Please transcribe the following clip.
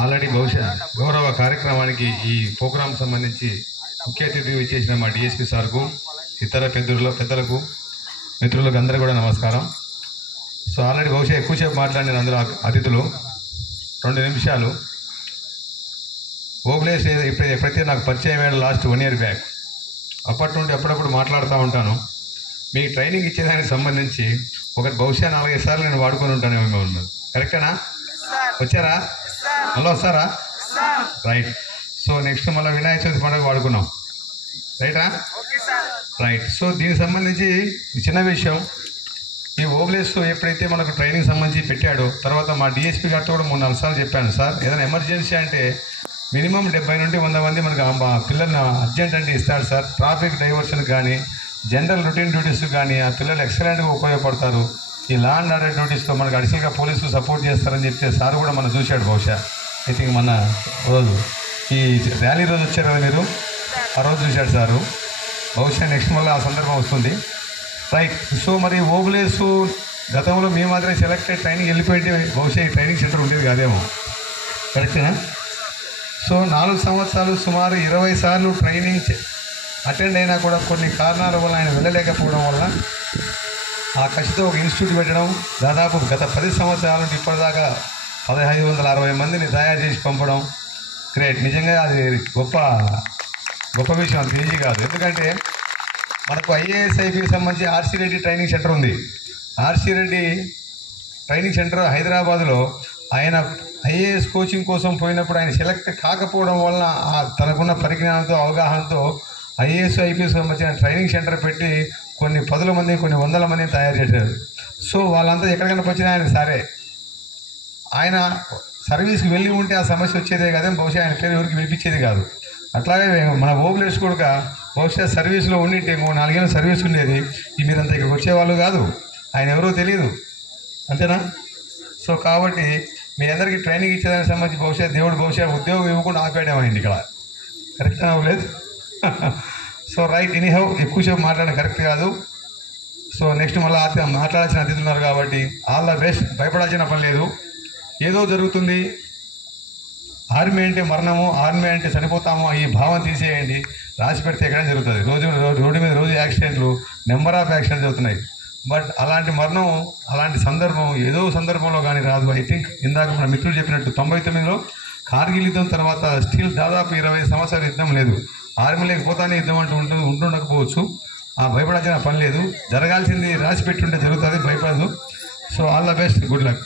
Already బహుశా గౌరవ కార్యక్రమానికి ఈ ప్రోగ్రాం సంబంధించి ముఖ్య అతిథి ఇచ్చేసిన మా డిఎస్పీ సార్కు, ఇతర పెద్దలకు, మిత్రులకు అందరూ కూడా నమస్కారం. సో ఆల్రెడీ బహుశా ఎక్కువసేపు మాట్లాడిన అందరూ అతిథులు 2 నిమిషాలు ఓబ్లేస్ ఎప్పుడైతే నాకు పరిచయం అయ్యాడు లాస్ట్ 1 year బ్యాక్, అప్పటి నుండి అప్పుడప్పుడు మాట్లాడుతూ ఉంటాను. మీకు ట్రైనింగ్ ఇచ్చేదానికి సంబంధించి బహుశా 4-5 సార్లు నేను వాడుకొని ఉంటానేమో. కరెక్టేనా? వచ్చారా? మళ్ళీ వస్తారా? రైట్. సో నెక్స్ట్ మళ్ళీ వినాయక చవితి పండుగ వాడుకున్నాం. రైటా? రైట్. సో దీనికి సంబంధించి చిన్న విషయం, ఈ ఓబ్లేస్ ఎప్పుడైతే మనకు ట్రైనింగ్ సంబంధించి పెట్టాడో తర్వాత మా డిఎస్పీ గారితో కూడా 3-4 సార్లు చెప్పాను, సార్ ఏదైనా ఎమర్జెన్సీ అంటే మినిమం 70 నుండి 100 మంది మనకు ఆ పిల్లల్ని అర్జెంట్ అంటే ఇస్తాడు సార్. ట్రాఫిక్ డైవర్షన్ కానీ, జనరల్ రొటీన్ డ్యూటీస్ కానీ ఆ పిల్లలు ఎక్సలెంట్గా ఉపయోగపడతారు. ఈ లా అండ్ ఆర్డర్ డ్యూటీస్తో మనకు అడిషనల్గా పోలీసులు సపోర్ట్ చేస్తారని చెప్తే సార్ కూడా మనం చూశాడు. బహుశా ఐ థింక్ మన రోజు ఈ ర్యాలీ రోజు వచ్చారు కదా మీరు, ఆ రోజు చూశాడు సారు. బహుశా నెక్స్ట్ మళ్ళీ ఆ సందర్భం వస్తుంది. రైట్. సో మరి ఓబ్లేసు గతంలో మీ మాత్రమే సెలెక్టెడ్ ట్రైనింగ్ వెళ్ళిపోయింటే బహుశా ఈ ట్రైనింగ్ సెంటర్ ఉండేది కాదేమో. కరెక్టేనా? సో 4 సంవత్సరాలు సుమారు 20 సార్లు ట్రైనింగ్ అటెండ్ అయినా కూడా కొన్ని కారణాల వల్ల ఆయన వెళ్ళలేకపోవడం వల్ల ఆ కసితో ఒక ఇన్స్టిట్యూట్ పెట్టడం, దాదాపు గత 10 సంవత్సరాల నుండి ఇప్పటిదాకా 1560 మందిని తయారు చేసి పంపడం. గ్రేట్. నిజంగా అది గొప్ప విషయం, అంత ఈజీ కాదు. ఎందుకంటే మనకు ఐఏఎస్ ఐపీఎస్ సంబంధించి ఆర్సీ రెడ్డి ట్రైనింగ్ సెంటర్ ఉంది. ఆర్సీ రెడ్డి ట్రైనింగ్ సెంటర్ హైదరాబాద్లో ఆయన ఐఏఎస్ కోచింగ్ కోసం పోయినప్పుడు ఆయన సెలెక్ట్ కాకపోవడం వలన తనకున్న పరిజ్ఞానంతో, అవగాహనతో ఐఏఎస్ ఐపీఎస్ సంబంధించిన ట్రైనింగ్ సెంటర్ పెట్టి కొన్ని 10 మంది, కొన్ని 100 మందిని తయారు చేశారు. సో వాళ్ళంతా ఎక్కడికైనా వచ్చినా ఆయన సరే, ఆయన సర్వీస్కి వెళ్ళి ఉంటే ఆ సమస్య వచ్చేదే కదా, బహుశా ఆయన పేరు ఎవరికి వినిపించేది కాదు. అట్లాగే మన ఓబ్లేస్ కూడా బహుశా సర్వీస్లో ఉండింటే 4 ఏళ్ళ సర్వీస్ ఉండేది, మీరంతా ఇక్కడికి వచ్చేవాళ్ళు కాదు, ఆయన ఎవరో తెలియదు. అంతేనా? సో కాబట్టి మీ అందరికీ ట్రైనింగ్ ఇచ్చేదానికి సంబంధించి బహుశా ఉద్యోగం ఇవ్వకుండా ఆపేయడమైంది ఇక్కడ. కరెక్టా అవ్వలేదు? So right. ఎనీహౌ ఎక్కువసేపు మాట్లాడడం కరెక్ట్ కాదు. సో నెక్స్ట్ మళ్ళీ మాట్లాడాల్సిన అతిథులు ఉన్నారు కాబట్టి ఆల్ ద బెస్ట్. భయపడాల్సిన పని లేదు, ఏదో జరుగుతుంది. ఆర్మీ అంటే మరణము, ఆర్మీ అంటే చనిపోతాము, ఈ భావం తీసేయండి. రాసి పెడితే ఎక్కడైనా జరుగుతుంది. రోడ్డు మీద రోజు యాక్సిడెంట్లు, నెంబర్ ఆఫ్ యాక్సిడెంట్స్ అవుతున్నాయి. బట్ అలాంటి మరణం, అలాంటి సందర్భం ఏదో సందర్భంలో కానీ రాదు. ఐ థింక్ ఇందాక మన మిత్రులు చెప్పినట్టు 99లో కార్గిల్ యుద్ధం తర్వాత స్టిల్ దాదాపు 20 సంవత్సరాలు యుద్ధం లేదు. ఆర్మీ లేకపోతానే యుద్ధం అంటూ ఉంటుండకపోవచ్చు. భయపడాల్సిన పని లేదు. జరగాల్సింది రాసి పెట్టుంటే జరుగుతుంది, భయపడదు. So all the best, good luck.